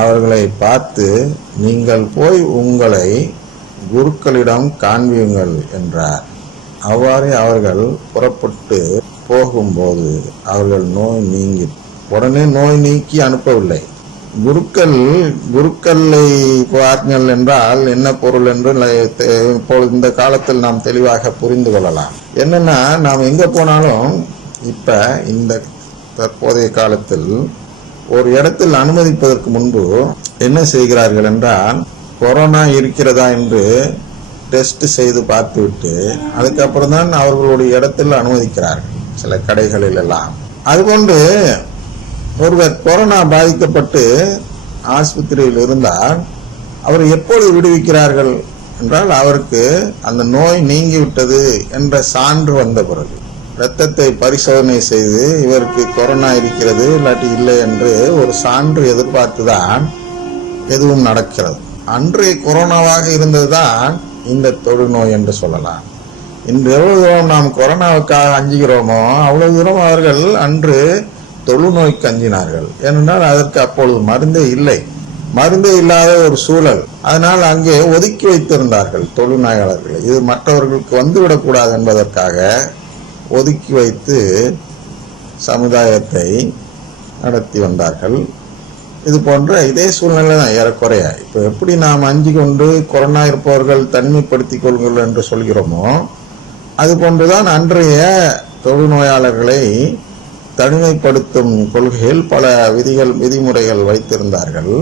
அவர்களை பார்த்து நீங்கள் போய் உங்களை குருக்களிடம் காண்பியுங்கள் என்றார். அவ்வாறே அவர்கள் புறப்பட்டு போகும்போது அவர்கள் நோய் நீங்கி உடனே நோய் நீக்கி அனுப்பவில்லை. குருக்கள் குருக்களை பாருங்கள் என்றால் என்ன பொருள் என்று இப்போது இப்பொழுது இந்த காலத்தில் நாம் தெளிவாக புரிந்து கொள்ளலாம். என்னன்னா நாம் எங்கே போனாலும் இப்போ இந்த தற்போதைய காலத்தில் ஒரு இடத்தில் அனுமதிப்பதற்கு முன்பு என்ன செய்கிறார்கள் என்றால் கொரோனா இருக்கிறதா என்று டெஸ்ட் செய்து பார்த்துவிட்டு அதுக்கப்புறம் தான் அவர்களுடைய இடத்தில் அனுமதிக்கிறார்கள் சில கடைகளில் எல்லாம். அதுகொண்டு ஒருவர் கொரோனா பாதிக்கப்பட்டு ஆஸ்பத்திரியில் இருந்தால் அவர் எப்பொழுது விடுவிக்கிறார்கள் என்றால் அவருக்கு அந்த நோய் நீங்கிவிட்டது என்ற சான்று வந்த பிறகு. இரத்தத்தை பரிசோதனை செய்து இவருக்கு கொரோனா இருக்கிறது இல்லாட்டி இல்லை என்று ஒரு சான்று எதிர்பார்த்துதான் எதுவும் நடக்கிறது. அன்று கொரோனாவாக இருந்ததுதான் இந்த தொழுநோய் என்று சொல்லலாம். இன்று எவ்வளவு தூரம் நாம் கொரோனாவுக்காக அஞ்சுகிறோமோ அவ்வளவு தூரம் அவர்கள் அன்று தொழுநோய்க்கு அஞ்சினார்கள் ஏனென்றால் அதற்கு அப்பொழுது மருந்தே இல்லை. மருந்தே இல்லாத ஒரு சூழல். அதனால் அங்கே ஒதுக்கி வைத்திருந்தார்கள் தொழுநோயாளர்களை. இது மற்றவர்களுக்கு வந்துவிடக்கூடாது என்பதற்காக ஒதுக்கி வைத்து சமுதாயத்தை நடத்தி வந்தார்கள். இது போன்ற இதே சூழ்நிலை தான் ஏறக்குறைய. இப்போ எப்படி நாம் அஞ்சு கொண்டு கொரோனா இருப்பவர்கள் தனிமைப்படுத்திக் கொள்ளுங்கள் என்று சொல்கிறோமோ அது போன்றுதான் அன்றைய தொழுநோயாளர்களை தனிமைப்படுத்தும் கொள்கையில் பல விதிகள் விதிமுறைகள் வைத்திருந்தார்கள்.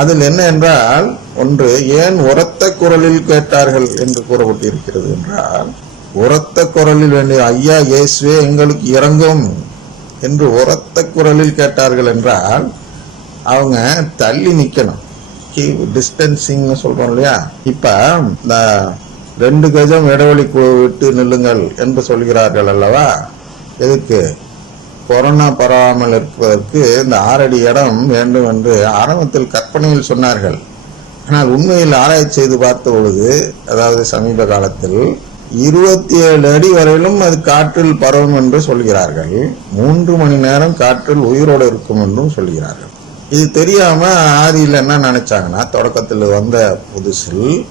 அதில் என்ன என்றால் ஒன்று ஏன் உரத்த குரலில் கேட்டார்கள் என்று கூறப்பட்டிருக்கிறது என்றால் உரத்த குரலில் வேண்டிய ஐயா இயேசுவே எங்களுக்கு இறங்கும் என்று உரத்த குரலில் கேட்டார்கள் என்றால் அவங்க தள்ளி நிற்கணும் டிஸ்டன்சிங்னு சொல்கிறோம் இல்லையா? இப்போ இந்த ரெண்டு கஜம் இடைவெளி விட்டு நில்லுங்கள் என்று சொல்கிறார்கள் அல்லவா? எதுக்கு? கொரோனா பரவாமல் இருப்பதற்கு இந்த ஆறடி இடம் வேண்டும் என்று ஆரம்பத்தில் கற்பனையில் சொன்னார்கள். ஆனால் உண்மையில் ஆராய்ச்சி செய்து பார்த்த பொழுது அதாவது சமீப காலத்தில் இருபத்தி ஏழு அடி வரையிலும் அது காற்றில் பரவும் என்று சொல்கிறார்கள். மூன்று மணி நேரம் காற்றில் உயிரோடு இருக்கும் என்றும் சொல்கிறார்கள். இது தெரியாம ஆதியில் என்ன நினைச்சாங்கன்னா தொடக்கத்தில் வந்த புதுசில்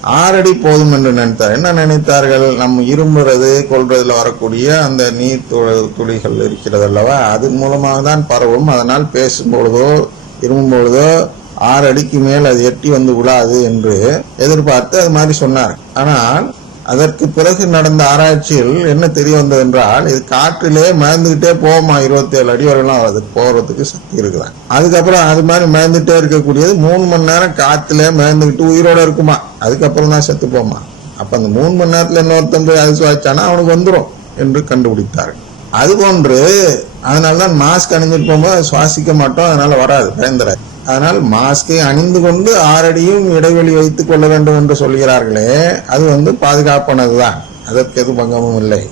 ஆறடி போதும் என்று நினைத்தார். என்ன நினைத்தார்கள்? நம்ம இரும்புறது கொள்றதுல வரக்கூடிய அந்த நீர் து- துளிகள் இருக்கிறது அல்லவா? அது மூலமாக தான் பரவும். அதனால் பேசும் பொழுதோ இரும்பும் பொழுதோ ஆறு அடிக்கு மேல் அது எட்டி வந்து விடாது என்று எதிர்பார்த்து அது மாதிரி சொன்னார் ஆனால் அதற்கு பிறகு நடந்த ஆராய்ச்சியில் என்ன தெரிய வந்தது என்றால் இது காற்றிலே மிதந்துகிட்டே போமா இருபத்தி ஏழு அடி வரையிலும் அது போறதுக்கு சக்தி இருக்குதான் அதுக்கப்புறம் அது மாதிரி மிதந்துட்டே இருக்கக்கூடியது மூணு மணி நேரம் காத்துல மிதந்துக்கிட்டு உயிரோட இருக்குமா? அதுக்கப்புறம் தான் செத்து போமா? அப்ப அந்த மூணு மணி நேரத்துல இன்னொருத்தன் போய் அது சுவாச்சானா அவனுக்கு வந்துடும் என்று கண்டுபிடித்தார்கள் அது போன்று அதனாலதான் மாஸ்க் அணிஞ்சிட்டு போகும்போது சுவாசிக்க மாட்டோம் அதனால வராது பயந்துராது அதனால் மாஸ்கை அணிந்து கொண்டு ஆறடியும் இடைவெளி வைத்துக் கொள்ள வேண்டும் என்று சொல்கிறார்களே அது வந்து பாதுகாப்பானது தான் அதற்கு எது பங்கமும் இல்லை.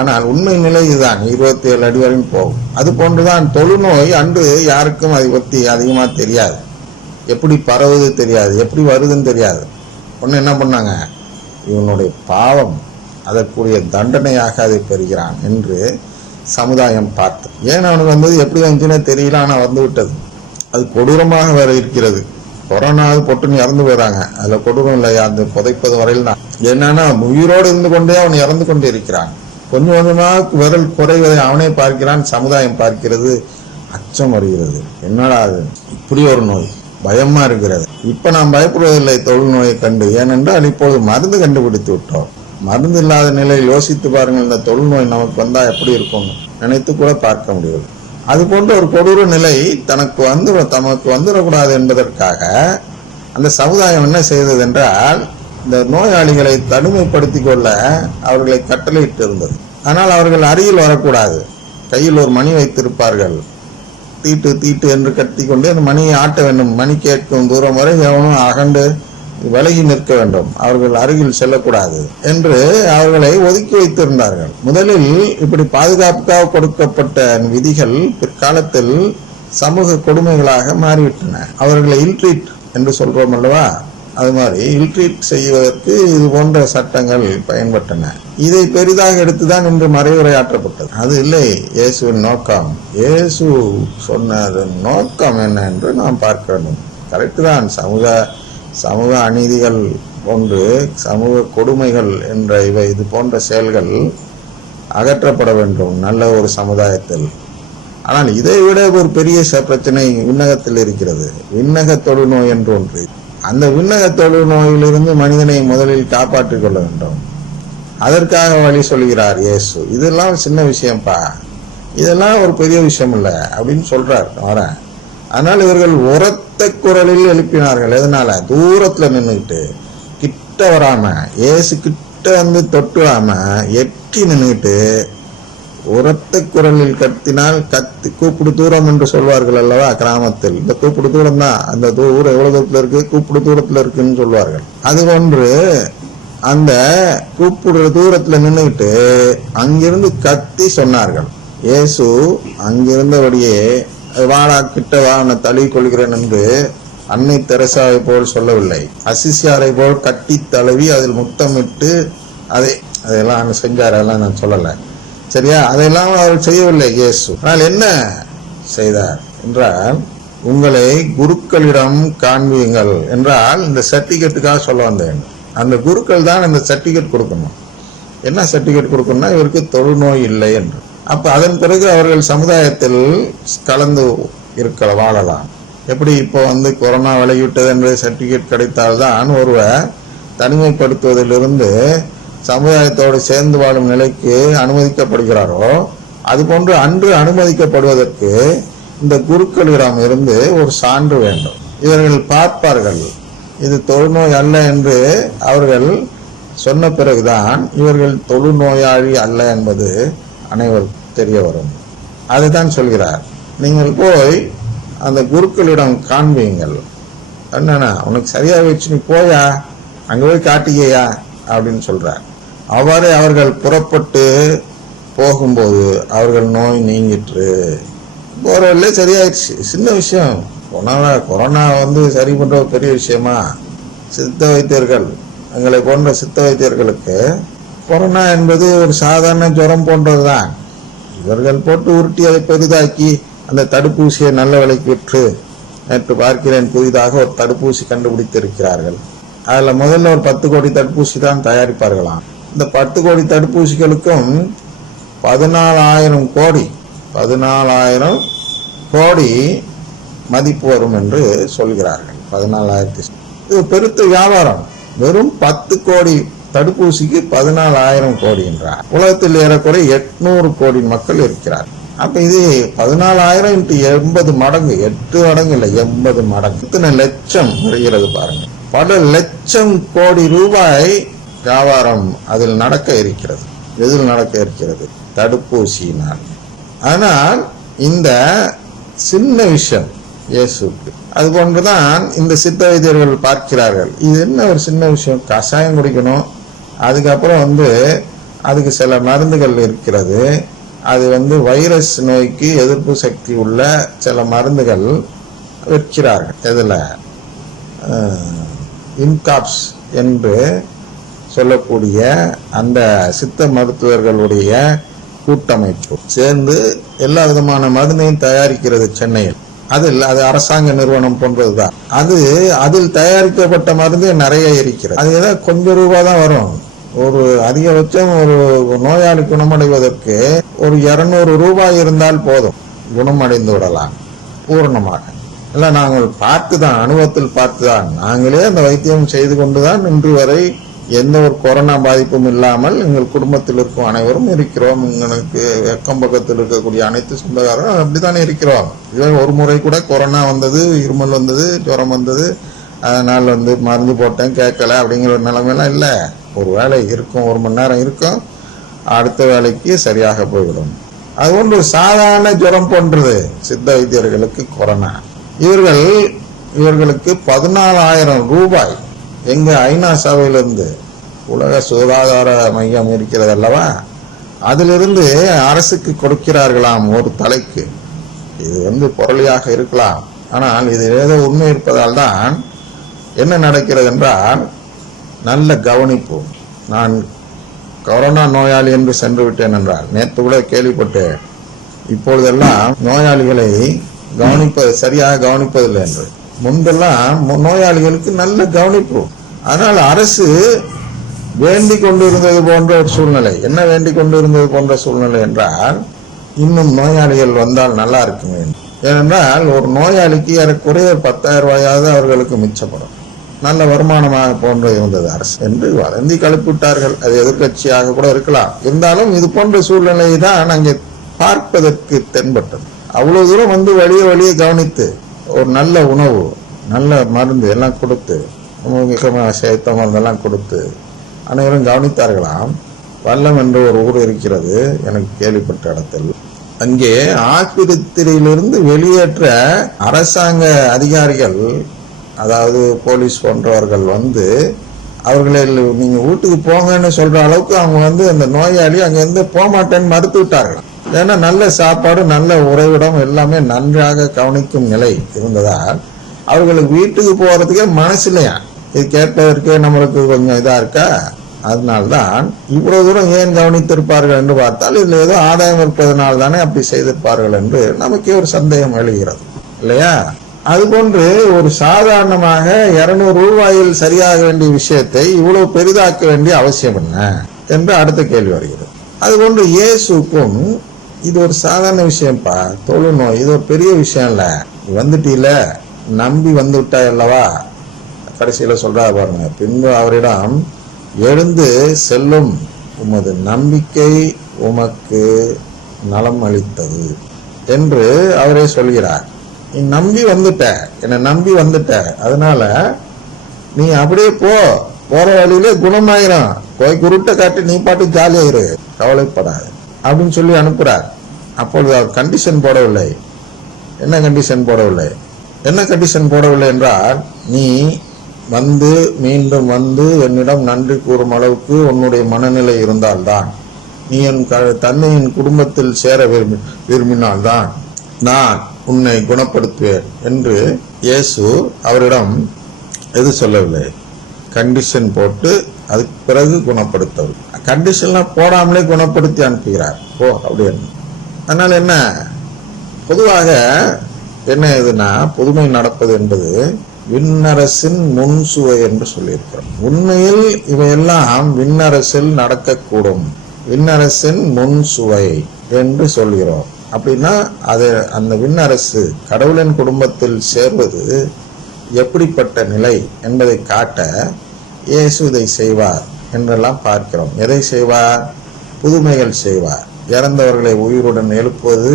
ஆனால் உண்மை நிலை இதுதான். இருபத்தி ஏழு அடி வரையும் போகும். அது போன்றுதான் தொழுநோய் அன்று யாருக்கும் அதை பற்றி அதிகமாக தெரியாது. எப்படி பரவுது தெரியாது. எப்படி வருதுன்னு தெரியாது. ஒன்று என்ன பண்ணாங்க? இவனுடைய பாவம் அதற்குரிய தண்டனையாக அதை பெறுகிறான் என்று சமுதாயம் பார்த்து. ஏன் அவனுக்கு வந்தது எப்படி வந்துச்சுன்னே தெரியல ஆனால் வந்து விட்டது. அது கொடூரமாக வேற இருக்கிறது. கொரோனா பொட்டுன்னு இறந்து போயிறாங்க. அதுல கொடூரம் இல்லையா? அந்த புதைப்பது வரையில் தான் என்னன்னா உயிரோடு இருந்து கொண்டே அவன் இறந்து கொண்டே இருக்கிறான். கொஞ்சம் கொஞ்சமா விரல் குறைவதை அவனே பார்க்கிறான் சமுதாயம் பார்க்கிறது. அச்சம் வருகிறது. என்னடா அது? இப்படி ஒரு நோய். பயமா இருக்கிறது. இப்ப நாம் பயப்படுவதில்லை தொழுநோயை கண்டு. ஏனென்றால் இப்பொழுது மருந்து கண்டுபிடித்து விட்டோம். மருந்து இல்லாத நிலையில் யோசித்து பாருங்கள் இந்த தொழுநோய் நமக்கு வந்தா எப்படி இருக்கும் நினைத்து கூட பார்க்க முடியாது அது போன்ற ஒரு கொடூர நிலை தனக்கு வந்து தமக்கு வந்துடக்கூடாது என்பதற்காக அந்த சமுதாயம் என்ன செய்தது என்றால் இந்த நோயாளிகளை தனிமைப்படுத்தி கொள்ள அவர்களை கட்டளையிட்டு இருந்தது ஆனால் அவர்கள் அருகில் வரக்கூடாது. கையில் ஒரு மணி வைத்திருப்பார்கள். தீட்டு தீட்டு என்று கத்திக்கொண்டு அந்த மணியை ஆட்ட வேண்டும். மணி கேட்கும் தூரம் வரை எவனும் அகண்டு விலகி நிற்க வேண்டும். அவர்கள் அருகில் செல்லக்கூடாது என்று அவர்களை ஒதுக்கி வைத்திருந்தார்கள். முதலில் இப்படி பாதுகாப்புக்காக கொடுக்கப்பட்ட விதிகள் பிற்காலத்தில் சமூக கொடுமைகளாக மாறிவிட்டன. அவர்களை இல்ட்ரீட் என்று சொல்றோம் அல்லவா? அது மாதிரி இல்ட்ரீட் செய்வதற்கு இது போன்ற சட்டங்கள் பயன்பட்டன. இதை பெரிதாக எடுத்துதான் இன்று மறைவுரையாற்றப்பட்டது. அது இல்லை இயேசுவின் நோக்கம். இயேசு சொன்னதன் நோக்கம் என்ன என்று நாம் பார்க்க வேண்டும். கரெக்ட் தான். சமூக சமூக அநீதிகள் போன்று சமூக கொடுமைகள் என்ற இவை இது போன்ற செயல்கள் அகற்றப்பட வேண்டும் நல்ல ஒரு சமுதாயத்தில். ஆனால் இதை விட ஒரு பெரிய ச- பிரச்சனை விண்ணகத்தில் இருக்கிறது. விண்ணக தொழுநோய் என்று ஒன்று. அந்த விண்ணக தொழுநோயிலிருந்து மனிதனை முதலில் காப்பாற்றிக் கொள்ள வேண்டும். அதற்காக வழி சொல்கிறார் இயேசு. இதெல்லாம் சின்ன விஷயம்ப்பா இதெல்லாம் ஒரு பெரிய விஷயம் இல்லை அப்படின்னு சொல்றார். வரேன் அதனால் இவர்கள் உரத்த குரலில் எழுப்பினார்கள். எதனால? தூரத்துல நின்றுக்கிட்டு கிட்ட வராம இயேசு கிட்ட வந்து தொட்டுடாம எட்டி நின்றுக்கிட்டு உரத்த குரலில் கத்தினால் கத்தி கூப்பிடு தூரம் என்று சொல்வார்கள் அல்லவா கிராமத்தில்? இந்த கூப்பிடு தூரம் தான். அந்த தூரம் எவ்வளவு தூரத்துல இருக்கு? கூப்பிடு தூரத்துல இருக்குன்னு சொல்வார்கள். அது ஒன்று அந்த கூப்பிடுற தூரத்துல நின்றுகிட்டு அங்கிருந்து கத்தி சொன்னார்கள். இயேசு அங்கிருந்தபடியே வாடா கிட்ட வா நான் தழுவி கொள்கிறேன் என்று அன்னை தெரசாவை போல் சொல்லவில்லை. அசிசியாரை போல் கட்டி தழுவி அதில் முத்தமிட்டு அதை அதெல்லாம் அங்க செஞ்சார் அதெல்லாம் நான் சொல்லலை. சரியா? அதையெல்லாம் அவர் செய்யவில்லை இயேசு. ஆனால் என்ன செய்தார் என்றால் உங்களை குருக்களிடம் காண்பியுங்கள் என்றால் இந்த சர்டிஃபிகேட்டுக்காக சொல்ல வந்தேன். அந்த குருக்கள் தான் இந்த சர்டிஃபிகேட் கொடுக்கணும். என்ன சர்டிஃபிகேட் கொடுக்கணும்னா இவருக்கு தொழுநோய் இல்லை என்று. அப்போ அதன் பிறகு அவர்கள் சமுதாயத்தில் கலந்து இருக்க வாழலாம். எப்படி இப்போ வந்து கொரோனா விலகிவிட்டது என்று சர்டிஃபிகேட் கிடைத்தால்தான் ஒருவர் தனிமைப்படுத்துவதிலிருந்து சமுதாயத்தோடு சேர்ந்து வாழும் நிலைக்கு அனுமதிக்கப்படுகிறாரோ அதுபோன்று அன்று அனுமதிக்கப்படுவதற்கு இந்த குருக்களிடம் இருந்து ஒரு சான்று வேண்டும். இவர்கள் பார்ப்பார்கள் இது தொழுநோய் அல்ல என்று அவர்கள் சொன்ன பிறகுதான் இவர்கள் தொழுநோயாளி அல்ல என்பது அனைவருக்கும் தெரிய வரும். அதுதான் சொல்கிறார். நீங்கள் போய் அந்த குருக்களிடம் காண்பீங்கள். என்னண்ணா உனக்கு சரியா வச்சு நீ போயா? அங்க போய் காட்டிக்கையா? அப்படின்னு சொல்றார். அவ்வாறே அவர்கள் புறப்பட்டு போகும்போது அவர்கள் நோய் நீங்கிற்று. போற வழியிலே சரியாயிடுச்சு. சின்ன விஷயம். கொரோனா கொரோனா வந்து சரி பண்ற ஒரு பெரிய விஷயமா? சித்த வைத்தியர்கள் எங்களை போன்ற சித்த வைத்தியர்களுக்கு கொரோனா என்பது ஒரு சாதாரண ஜுரம் போன்றதுதான். இவர்கள் போட்டு உருட்டி அதை பெரிதாக்கி அந்த தடுப்பூசியை நல்ல விலைக்கு விற்று நேற்று பார்க்கிறேன் புதிதாக ஒரு தடுப்பூசி கண்டுபிடித்திருக்கிறார்கள். அதில் முதல்ல ஒரு பத்து கோடி தடுப்பூசி தான் தயாரிப்பார்களாம். இந்த பத்து கோடி தடுப்பூசிகளுக்கும் பதினாலாயிரம் கோடி பதினாலாயிரம் கோடி மதிப்பு வரும் என்று சொல்கிறார்கள். பதினாலாயிரத்தி இது பெருத்த வியாபாரம். வெறும் பத்து கோடி தடுப்பூசிக்கு பதினாலாயிரம் கோடி என்றார் உலகத்தில் ஏறக்குறைய எட்நூறு கோடி மக்கள் இருக்கிறார். அப்ப இது பதினாலாயிரம் இன்ட்டு எண்பது மடங்கு எட்டு மடங்கு இல்லை எண்பது மடங்கு. இத்தனை லட்சம் வருகிறது பாருங்க. பல லட்சம் கோடி ரூபாய் வியாபாரம் அதில் நடக்க இருக்கிறது. எதில் நடக்க இருக்கிறது? தடுப்பூசியினால். ஆனால் இந்த சின்ன விஷயம் இயேசுக்கு. அது போன்றுதான் இந்த சித்த வைத்தியர்கள் பார்க்கிறார்கள். இது என்ன ஒரு சின்ன விஷயம்? கஷாயம் குடிக்கணும் அதுக்கப்புறம் வந்து அதுக்கு சில மருந்துகள் இருக்கிறது. அது வந்து வைரஸ் நோய்க்கு எதிர்ப்பு சக்தி உள்ள சில மருந்துகள் விற்கிறார்கள். இதில் இன்காப்ஸ் என்று சொல்லக்கூடிய அந்த சித்த மருத்துவர்களுடைய கூட்டமைப்பு. சேர்ந்து எல்லா விதமான மருந்தையும் தயாரிக்கிறது சென்னையில். அதில் அது அரசாங்க நிறுவனம் போன்றதுதான். அது அதில் தயாரிக்கப்பட்ட மருந்து நிறைய இருக்கிறது. அது ஏதாவது கொஞ்சம் ரூபா தான் வரும். ஒரு அதிகபட்சம் ஒரு நோயாளி குணமடைவதற்கு ஒரு இருநூறு ரூபாய் இருந்தால் போதும். குணமடைந்து விடலாம். பூரணமாக. இல்லை நாங்கள் பார்த்து தான் அனுபவத்தில் பார்த்து தான் நாங்களே அந்த வைத்தியம் செய்து கொண்டுதான் இன்று வரை எந்த ஒரு கொரோனா பாதிப்பும் இல்லாமல் எங்கள் குடும்பத்தில் இருக்கும் அனைவரும் இருக்கிறோம். எங்களுக்கு வெக்கம் பக்கத்தில் இருக்கக்கூடிய அனைத்து சொந்தக்காரரும் அப்படித்தானே இருக்கிறோம். இல்லை ஒரு முறை கூட கொரோனா வந்தது இருமல் வந்தது ஜுரம் வந்தது. அதனால் வந்து மருந்து போட்டேன் கேட்கல அப்படிங்கிற ஒரு நிலைமையெல்லாம் இல்லை. ஒரு வேலை இருக்கும் ஒரு மணி நேரம் இருக்கும் அடுத்த வேலைக்கு சரியாக போய்விடும். அது ஒன்று சாதாரண ஜுரம் போன்றது. சித்த வைத்தியர்களுக்கு கொரோனா. இவர்கள் இவர்களுக்கு பதினாலாயிரம் ரூபாய் எங்கள் ஐநா சபையிலிருந்து உலக சுகாதார மையம் இருக்கிறது அல்லவா? அதிலிருந்து அரசுக்கு கொடுக்கிறார்களாம் ஒரு தலைக்கு. இது வந்து பொருளியாக இருக்கலாம். ஆனால் இது ஏதோ உண்மை இருப்பதால் தான் என்ன நடக்கிறது என்றால் நல்ல கவனிப்பு. நான் கொரோனா நோயாளி என்று சென்று விட்டேன் என்றால் நேற்று கூட கேள்விப்பட்டேன். இப்பொழுதெல்லாம் நோயாளிகளை கவனிப்பது சரியாக கவனிப்பதில்லை என்று. முன்பெல்லாம் நோயாளிகளுக்கு நல்ல கவனிப்பு. அதனால் அரசு வேண்டிக் கொண்டிருந்தது போன்ற ஒரு சூழ்நிலை. என்ன வேண்டிக் கொண்டிருந்தது போன்ற சூழ்நிலை என்றால் இன்னும் நோயாளிகள் வந்தால் நல்லா இருக்குமே. ஏனென்றால் ஒரு நோயாளிக்கு ஏறக்குறைய பத்தாயிரம் ரூபாயாவது அவர்களுக்கு மிச்சப்படும். நல்ல வருமானமாக போன்று இருந்தது. அரசு என்று வதந்தி கலப்பிவிட்டார்கள் அது எதிர்க்கட்சியாக கூட இருக்கலாம். இருந்தாலும் இது போன்ற சூழ்நிலை தான் அங்கே பார்ப்பதற்கு தென்பட்டது. அவ்வளவு தூரம் வந்து வழிய வழியை கவனித்து ஒரு நல்ல உணவு நல்ல மருந்து எல்லாம் கொடுத்து முக்கியமாக சேர்த்த மருந்தெல்லாம் கொடுத்து அனைவரும் கவனித்தார்களாம். வல்லம் என்ற ஒரு ஊர் இருக்கிறது எனக்கு கேள்விப்பட்ட இடத்தில். அங்கே ஆஸ்பத்திரியிலிருந்து வெளியேற்ற அரசாங்க அதிகாரிகள் அதாவது போலீஸ் போன்றவர்கள் வந்து அவர்களை நீங்க வீட்டுக்கு போங்கன்னு சொல்ற அளவுக்கு அவங்க வந்து அந்த நோயாளி அங்கிருந்து போக மாட்டேன்னு மறுத்து விட்டார்கள் ஏன்னா நல்ல சாப்பாடு நல்ல உறைவிடம் எல்லாமே நன்றாக கவனிக்கும் நிலை இருந்ததால் அவர்களுக்கு வீட்டுக்கு போறதுக்கே மனசு இல்லையா இது கேட்பதற்கே நம்மளுக்கு கொஞ்சம் இதா இருக்கா? அதனால்தான் இவ்வளவு தூரம் ஏன் கவனித்திருப்பார்கள் என்று பார்த்தால் இதுல ஏதோ ஆதாயம் இருப்பதனால் தானே அப்படி செய்திருப்பார்கள் என்று நமக்கே ஒரு சந்தேகம் எழுகிறது. இல்லையா? அதுபோன்று ஒரு சாதாரணமாக இருநூறு ரூபாயில் சரியாக வேண்டிய விஷயத்தை இவ்வளவு பெரிதாக்க வேண்டிய அவசியம் என்ன? என்று அடுத்த கேள்வி வருகிறது. அதுபோன்று இயேசுக்கும் இது ஒரு சாதாரண விஷயம்ப்பா தொழுநோய் இது ஒரு பெரிய விஷயம் இல்ல. நீ வந்துட்டீல நம்பி வந்து விட்டாய் அல்லவா? கடைசியில சொல்றா பாருங்க பின்பு அவரிடம் எழுந்து செல்லும் உமது நம்பிக்கை உமக்கு நலம் அளித்தது என்று அவரே சொல்கிறார். நீ நம்பி வந்துட்ட. என்னை நம்பி வந்துட்ட. அதனால நீ அப்படியே போ. போற வழியிலே குணமாயிரும். போய் குருட்டை காட்டி நீ பாட்டு ஜாலியாயிரு. கவலைப்படாது. அப்படின்னு சொல்லி அனுப்புறார். அப்பொழுது அவர் கண்டிஷன் போடவில்லை. என்ன கண்டிஷன் போடவில்லை? என்ன கண்டிஷன் போடவில்லை என்றால் நீ வந்து மீண்டும் வந்து என்னிடம் நன்றி கூறும் அளவுக்கு உன்னுடைய மனநிலை இருந்தால்தான். நீ என் க- தன்னையின் குடும்பத்தில் சேர விரும்பி விரும்பினால்தான். நான் உன்னை குணப்படுத்துவேன் என்று இயேசு அவரிடம் எது சொல்லவில்லை? கண்டிஷன் போட்டு அதுக்கு பிறகு குணப்படுத்தவில்லை கண்டிஷன்லாம் போடாமலே குணப்படுத்தி அனுப்புகிறார். ஓ அப்படின்னு அதனால் என்ன? பொதுவாக என்ன இதுனா புதுமை நடப்பது என்பது விண்ணரசின் முன்சுவை என்று சொல்லியிருக்கிறோம். உண்மையில் இவையெல்லாம் விண்ணரசில் நடக்கக்கூடும். விண்ணரசின் முன்சுவை என்று சொல்கிறோம். அப்படின்னா அது அந்த விண்ணரசு கடவுளின் குடும்பத்தில் சேர்வது எப்படிப்பட்ட நிலை என்பதை காட்ட இயேசு இதை செய்வார் என்றெல்லாம் பார்க்கிறோம். எதை செய்வார்? புதுமைகள் செய்வார். இறந்தவர்களை உயிருடன் எழுப்புவது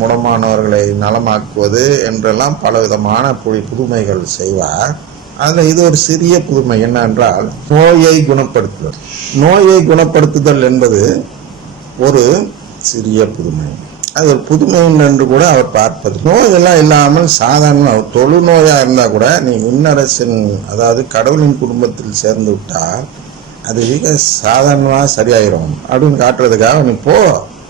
முடமானவர்களை நலமாக்குவது என்றெல்லாம் பலவிதமான புலி புதுமைகள் செய்வார். அதில் இது ஒரு சிறிய புதுமை என்னவென்றால் நோயை குணப்படுத்துதல். நோயை குணப்படுத்துதல் என்பது ஒரு சிறிய புதுமை. அது ஒரு புதுமை என்று கூட அவர் பார்ப்பது. நோயெல்லாம் இல்லாமல் சாதாரண தொழுநோயா இருந்தால் கூட நீ விண்ணரசின் அதாவது கடவுளின் குடும்பத்தில் சேர்ந்து விட்டால் அது மிக சாதாரணமாக சரியாயிரும். அப்படின்னு காட்டுறதுக்காக நீ போ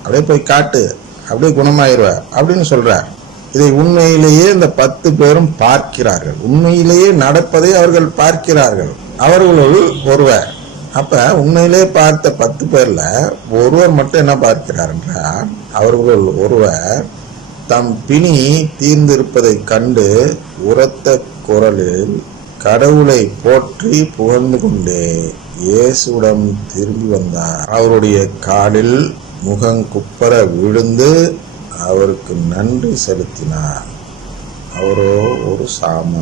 அப்படியே போய் காட்டு அப்படியே குணமாயிருவ அப்படின்னு சொல்கிறார் இதை உண்மையிலேயே இந்த பத்து பேரும் பார்க்கிறார்கள். உண்மையிலேயே நடப்பதை அவர்கள் பார்க்கிறார்கள். அவர்களுள் ஒருவர். அப்போ உண்மையிலே பார்த்த பத்து பேரில் ஒருவர் மட்டும் என்ன பார்க்கிறார் என்றால் அவர்களுள் ஒருவர் தம் பிணி தீர்ந்திருப்பதை கண்டு உரத்த குரலில் கடவுளை போற்றி புகழ்ந்து கொண்டே இயேசுவிடம் திரும்பி வந்தார். அவருடைய காலில் முகங்குப்பர விழுந்து அவருக்கு நன்றி செலுத்தினார். அவரோ ஒரு சாம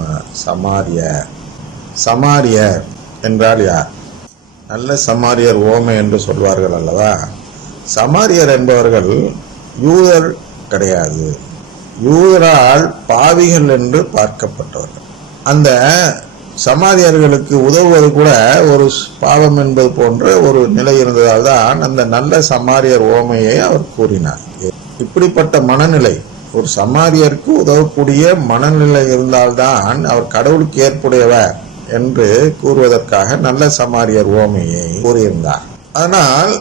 சமாரியர். சமாரியர் என்றால் யார்? நல்ல சமாரியர் ஓமை என்று சொல்வார்கள் அல்லவா? சமாரியர் என்பவர்கள் யூதர் கிடையாது. யூதரால் பாவிகள் என்று பார்க்கப்பட்டவர்கள். அந்த சமாதியர்களுக்கு உதவுவது கூட ஒரு பாவம் என்பது போன்ற ஒரு நிலை இருந்ததால் தான் அந்த நல்ல சமாரியர் ஓமையை அவர் கூறினார். இப்படிப்பட்ட மனநிலை ஒரு சமாரியருக்கு உதவக்கூடிய மனநிலை இருந்தால்தான் அவர் கடவுளுக்கு ஏற்புடையவர் என்று கூறுவதற்காக நல்ல சமாரியர் ஓமையை கூறியிருந்தார். ஆனால்